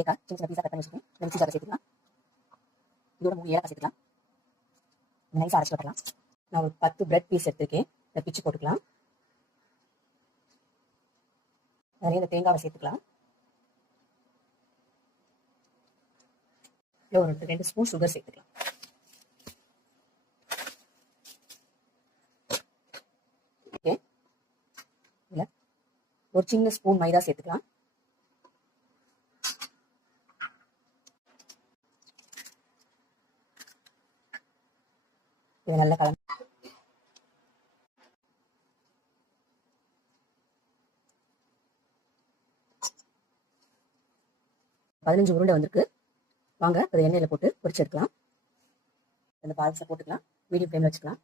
தேங்காய் சின்ன சின்ன பீஸா கட் பண்ணி வச்சுக்கோங்க. மிக்ஸி ஜாரில் சேர்த்துக்கலாம். இதோட 3 ஏலக்காய் சேர்த்துக்கலாம். நைஸாக அரைச்சி விட்டுலாம். நான் ஒரு 10 பிரெட் பீஸ் எடுத்துருக்கேன். இதை பிச்சு போட்டுக்கலாம். நிறைய இந்த தேங்காவை சேர்த்துக்கலாம். இல்லை ஒரு 2 ஸ்பூன் சுகர் சேர்த்துக்கலாம். ஓகே, இல்லை ஒரு சின்ன ஸ்பூன் மைதா சேர்த்துக்கலாம். இது நல்லா கலந்து 15 உருண்டை வந்திருக்கு. வாங்க அதை எண்ணெயில் போட்டு பொரிச்சு எடுக்கலாம். அந்த பால்ஸை போட்டுக்கலாம். மீடியம் ஃப்ளேமில் வச்சுக்கலாம்.